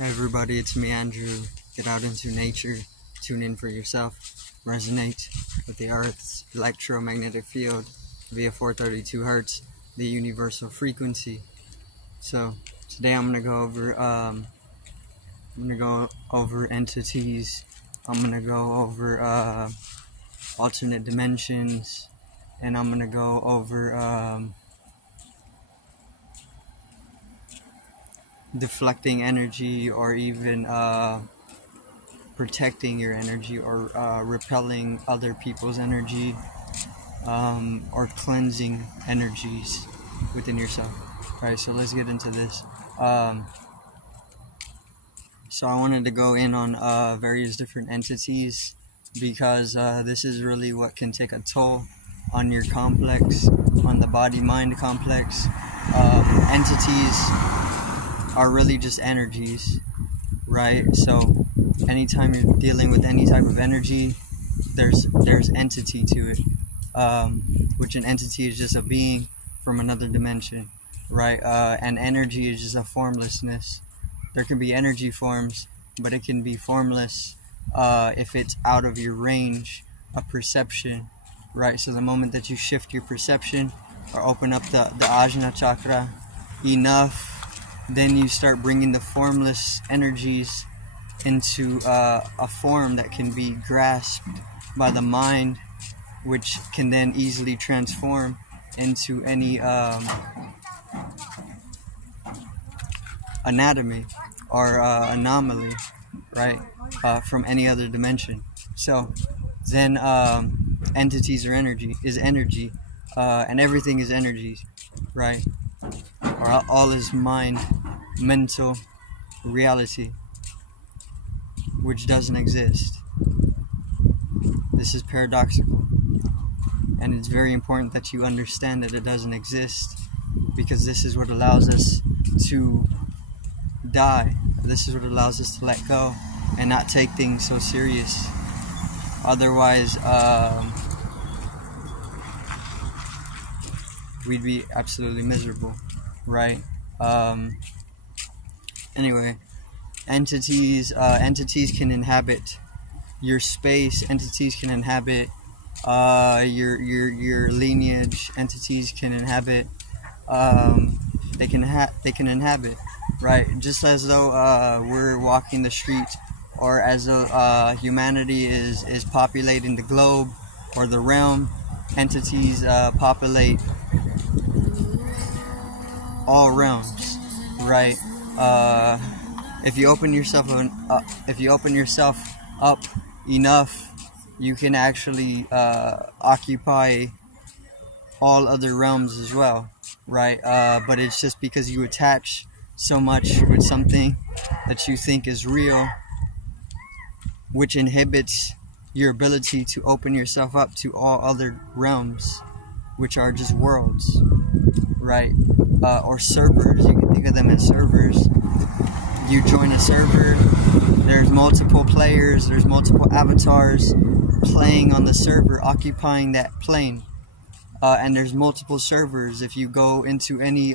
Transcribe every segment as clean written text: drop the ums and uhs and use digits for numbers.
Hey everybody, it's me, Andrew. Get out into nature, tune in for yourself, resonate with the Earth's electromagnetic field via 432 hertz, the universal frequency. So today I'm gonna go over entities. I'm gonna go over alternate dimensions, and I'm gonna go over deflecting energy, or even protecting your energy, or repelling other people's energy, or cleansing energies within yourself. Alright, so let's get into this. So I wanted to go in on various different entities, because this is really what can take a toll on your complex, on the body-mind complex. Entities are really just energies, right? So anytime you're dealing with any type of energy, there's entity to it, which an entity is just a being from another dimension, right? And energy is just a formlessness. There can be energy forms, but it can be formless if it's out of your range of perception, right? So the moment that you shift your perception or open up the ajna chakra enough, then you start bringing the formless energies into a form that can be grasped by the mind, which can then easily transform into any anatomy or anomaly, right, from any other dimension. So then entities are energy, and everything is energy, right? Or all is mind, mental reality, which doesn't exist. This is paradoxical, and it's very important that you understand that it doesn't exist, because this is what allows us to die. This is what allows us to let go and not take things so serious. Otherwise, we'd be absolutely miserable, right? Anyway, entities can inhabit your space. Entities can inhabit your lineage. Entities can inhabit. They can inhabit, right? Just as though we're walking the street, or as though humanity is populating the globe or the realm. Entities populate all realms, right? If you open yourself up enough, you can actually occupy all other realms as well, right? But it's just because you attach so much with something that you think is real, which inhibits your ability to open yourself up to all other realms, which are just worlds, right? Or servers. You can think of them as servers. You join a server, there's multiple players, there's multiple avatars playing on the server, occupying that plane, and there's multiple servers. If you go into any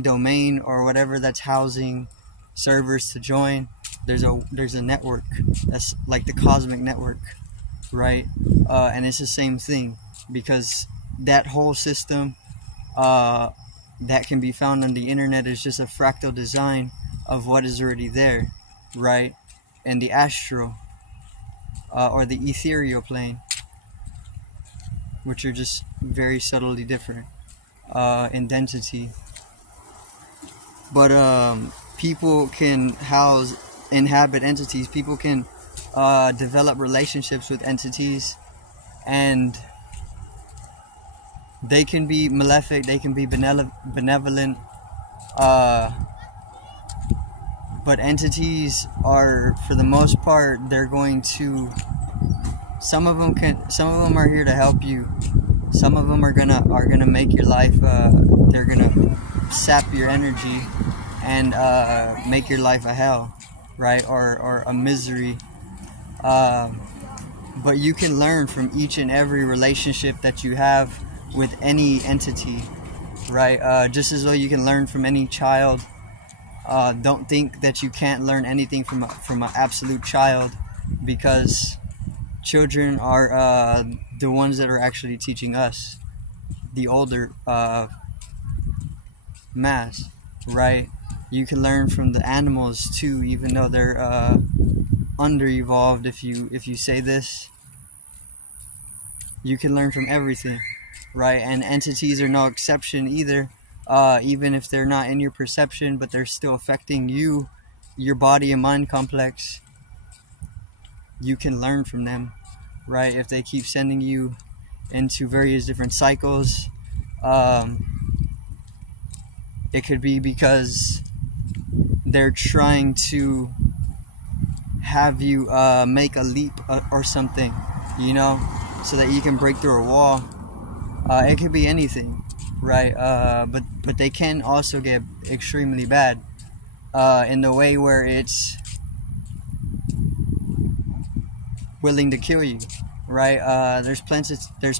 domain or whatever that's housing servers to join, there's a network that's like the cosmic network, right? And it's the same thing, because that whole system that can be found on the internet is just a fractal design of what is already there, right? And the astral or the ethereal plane, which are just very subtly different in density. But people can inhabit entities. People can develop relationships with entities, and they can be malefic, they can be benevolent, but entities are, for the most part, they're going to, some of them are here to help you. Some of them are gonna make your life, they're gonna sap your energy and make your life a hell, right? Or a misery. But you can learn from each and every relationship that you have with any entity, right? Just as though you can learn from any child Don't think that you can't learn anything from an absolute child, because children are the ones that are actually teaching us, the older mass, right? You can learn from the animals too, even though they're under-evolved. If you say this, you can learn from everything, right? And entities are no exception either. Even if they're not in your perception, but they're still affecting you, your body and mind complex, you can learn from them, right? If they keep sending you into various different cycles, it could be because they're trying to have you make a leap or something, you know, so that you can break through a wall. It could be anything, right? But they can also get extremely bad in the way where it's willing to kill you, right? There's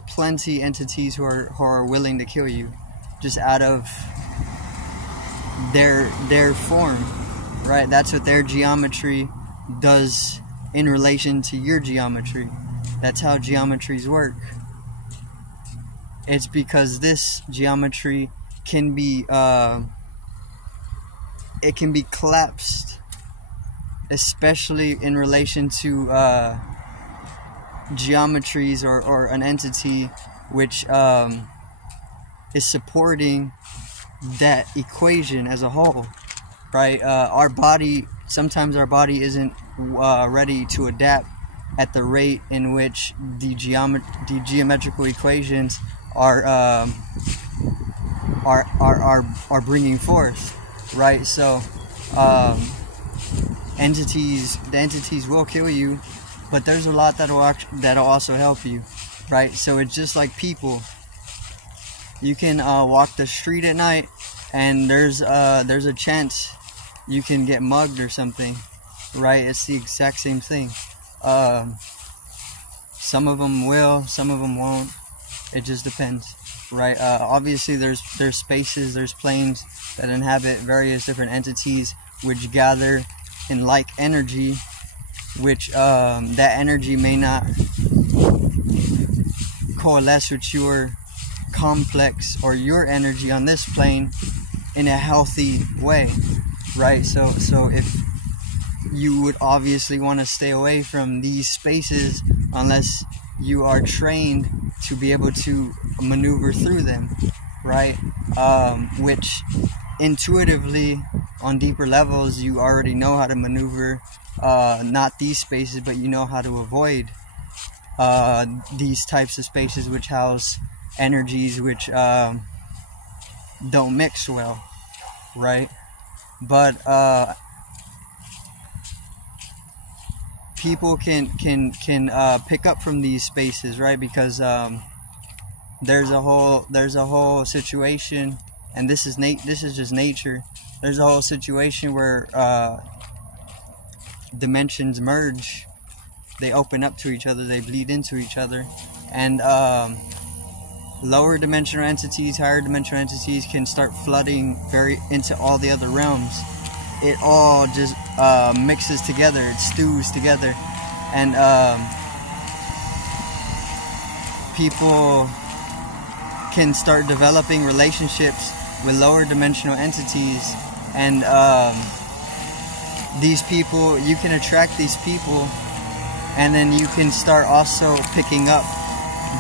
plenty entities who are willing to kill you just out of their form, right? That's what their geometry does in relation to your geometry. That's how geometries work. It's because this geometry can be it can be collapsed, especially in relation to geometries or an entity which is supporting that equation as a whole, right? Sometimes our body isn't ready to adapt at the rate in which the geometrical equations are bringing forth, right? So the entities will kill you, but there's a lot that'll also help you, right? So it's just like people. You can walk the street at night, and there's a chance you can get mugged or something, right? It's the exact same thing. Some of them will, some of them won't. It just depends, right? Obviously, there's spaces, there's planes that inhabit various different entities which gather in like energy, which that energy may not coalesce with your complex or your energy on this plane in a healthy way, right? So if you would obviously want to stay away from these spaces unless you are trained to be able to maneuver through them, right? Which intuitively on deeper levels you already know how to maneuver, not these spaces, but you know how to avoid these types of spaces which house energies which don't mix well, right? But people can pick up from these spaces, right? Because there's a whole situation, and this is just nature. There's a whole situation where dimensions merge, they open up to each other, they bleed into each other, and lower dimensional entities, higher dimensional entities can start flooding into all the other realms. It all just mixes together, it stews together, and people can start developing relationships with lower dimensional entities, and these people, you can attract these people, and then you can start also picking up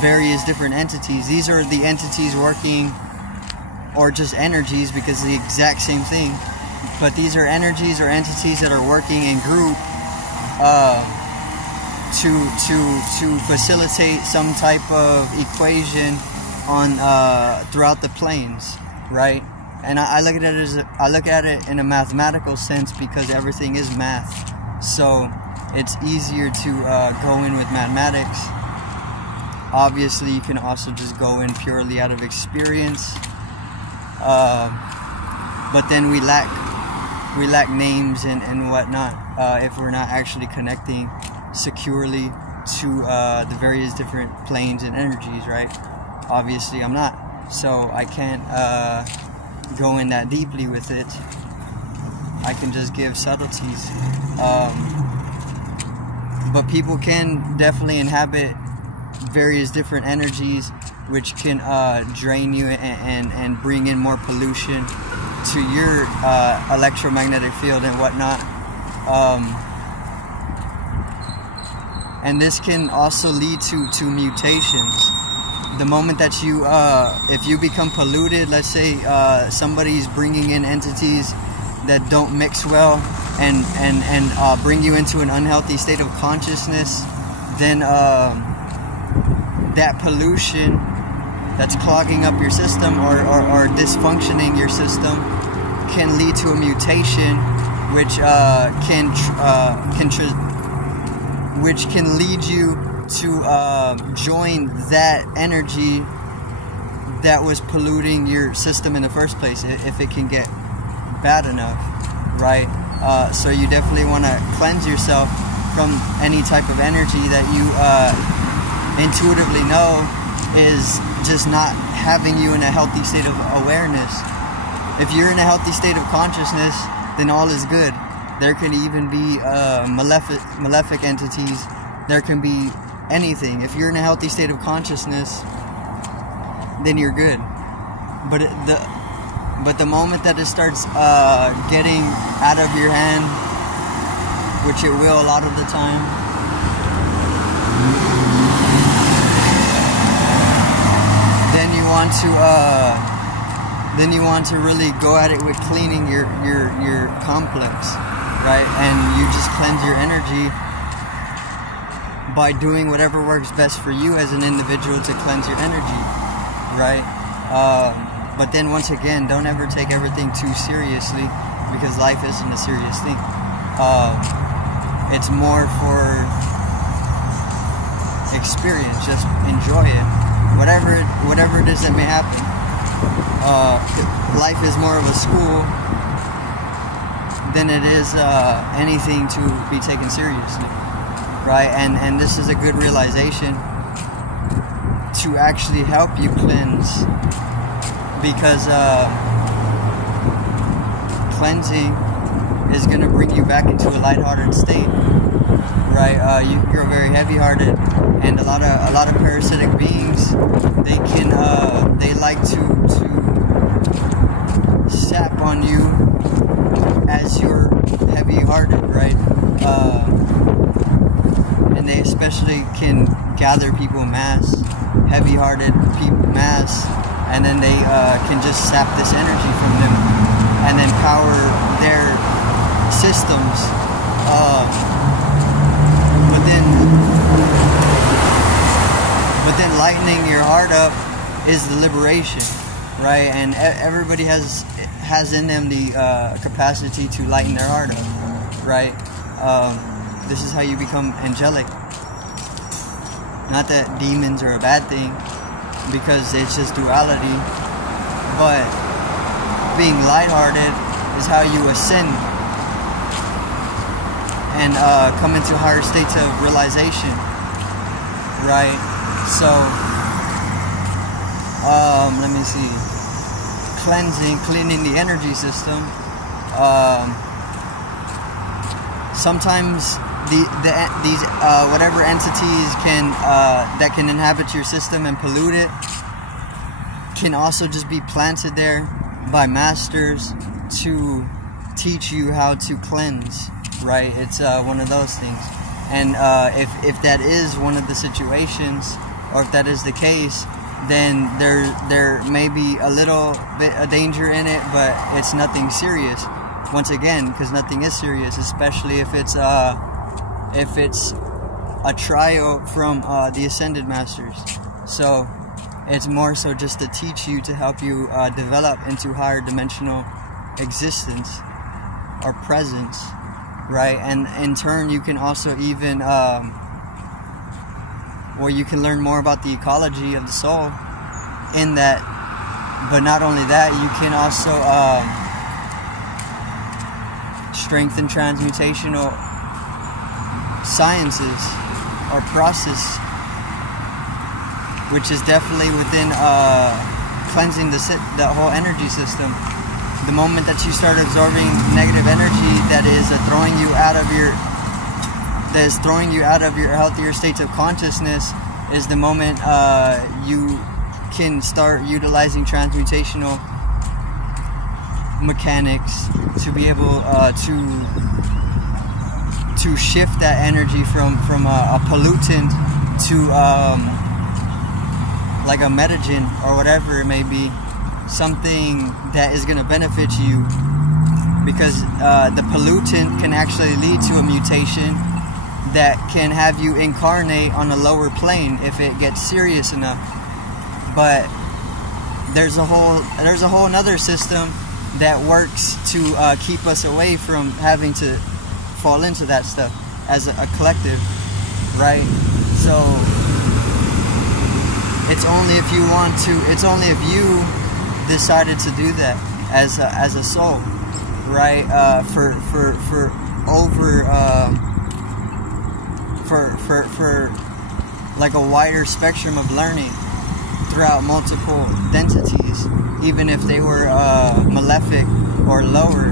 various different entities. These are the entities working, or just energies, because it's the exact same thing, but these are energies or entities that are working in group to facilitate some type of equation on throughout the planes, right? And I look at it in a mathematical sense, because everything is math, so it's easier to go in with mathematics. Obviously, you can also just go in purely out of experience, but then we lack names and whatnot if we're not actually connecting securely to the various different planes and energies, right? Obviously, I'm not, so I can't go in that deeply with it. I can just give subtleties. But people can definitely inhabit various different energies, which can drain you and bring in more pollution to your electromagnetic field and whatnot. And this can also lead to mutations. The moment that you, if you become polluted, let's say somebody's bringing in entities that don't mix well and bring you into an unhealthy state of consciousness, then that pollution that's clogging up your system or dysfunctioning your system can lead to a mutation, which can lead you to join that energy that was polluting your system in the first place, if it can get bad enough, right? So you definitely want to cleanse yourself from any type of energy that you intuitively know is just not having you in a healthy state of awareness. If you're in a healthy state of consciousness, then all is good. There can even be malefic entities. There can be anything. If you're in a healthy state of consciousness, then you're good. But the moment that it starts getting out of your hand, which it will a lot of the time, then you want to really go at it with cleaning your complex, right? And you just cleanse your energy by doing whatever works best for you as an individual to cleanse your energy, right? But then once again, don't ever take everything too seriously, because life isn't a serious thing. It's more for experience. Just enjoy it. Whatever it is that may happen. Life is more of a school than it is anything to be taken seriously, right? And this is a good realization to actually help you cleanse, because cleansing is going to bring you back into a lighthearted state, right? You grow very heavy-hearted, and a lot of parasitic beings, they like to sap on you as you're heavy-hearted, right? And they especially can gather people mass, heavy-hearted people mass, and then they can just sap this energy from them and then power their systems. But then lightening your heart up is the liberation, right? And everybody has in them the capacity to lighten their heart up, right? This is how you become angelic. Not that demons are a bad thing, because it's just duality, but being lighthearted is how you ascend and come into higher states of realization, right? So let me see. Cleaning the energy system. Sometimes these whatever entities that can inhabit your system and pollute it can also just be planted there by masters to teach you how to cleanse, right? It's one of those things. And if that is one of the situations, or if that is the case, then there may be a little bit of danger in it, but it's nothing serious. Once again, because nothing is serious, especially if it's a trial from the Ascended Masters. So it's more so just to teach you, to help you develop into higher dimensional existence or presence, right? And in turn, you can also even you can learn more about the ecology of the soul in that. But not only that, you can also strengthen transmutational sciences or process, which is definitely within cleansing the whole energy system, The moment that you start absorbing negative energy that is throwing you out of your healthier states of consciousness is the moment you can start utilizing transmutational mechanics to be able to shift that energy from a pollutant to like a metagen or whatever it may be, something that is going to benefit you, because the pollutant can actually lead to a mutation that can have you incarnate on a lower plane if it gets serious enough. But there's a whole another system that works to keep us away from having to fall into that stuff as a collective, right? So it's only if you want to, it's only if you decided to do that as a soul, right? For like a wider spectrum of learning throughout multiple densities, even if they were malefic or lower,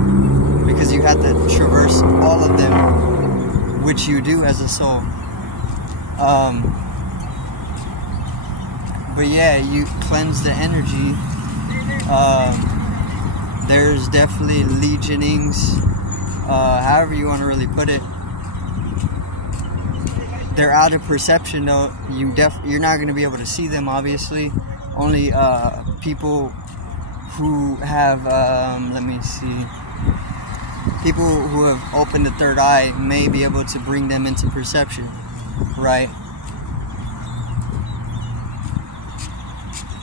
because you have to traverse all of them, which you do as a soul. But yeah, you cleanse the energy. There's definitely legionings, however you want to really put it. They're out of perception though. You're not going to be able to see them, obviously. Only people who have, let me see, people who have opened the third eye may be able to bring them into perception, right?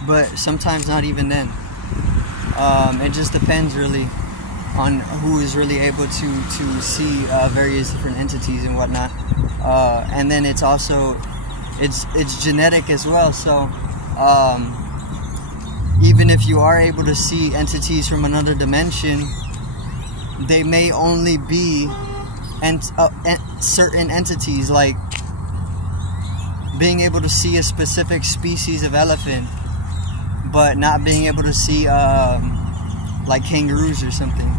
But sometimes not even then. It just depends really on who is really able to see various different entities and whatnot. And then it's also, it's genetic as well. So even if you are able to see entities from another dimension, they may only be certain entities, like being able to see a specific species of elephant, but not being able to see like kangaroos or something,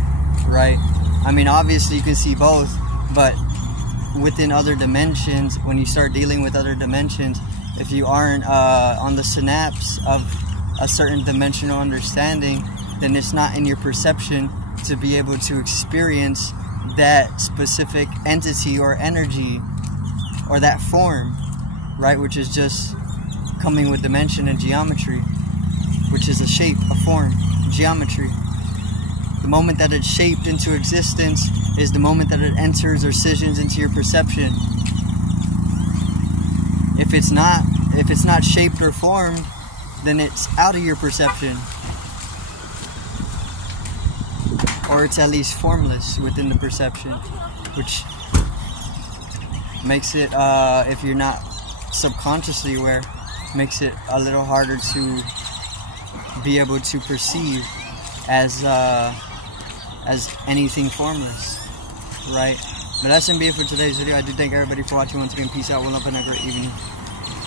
right? I mean, obviously you can see both, but within other dimensions, when you start dealing with other dimensions, if you aren't on the synapse of a certain dimensional understanding, then it's not in your perception to be able to experience that specific entity or energy or that form, right? Which is just coming with dimension and geometry, which is a shape, a form, geometry. The moment that it's shaped into existence is the moment that it enters or scissions into your perception. If it's not shaped or formed, then it's out of your perception, or it's at least formless within the perception, which makes it, if you're not subconsciously aware, makes it a little harder to be able to perceive as anything formless, right? But that's gonna be it for today's video. I do thank everybody for watching once again. Peace out, one love, and a great evening.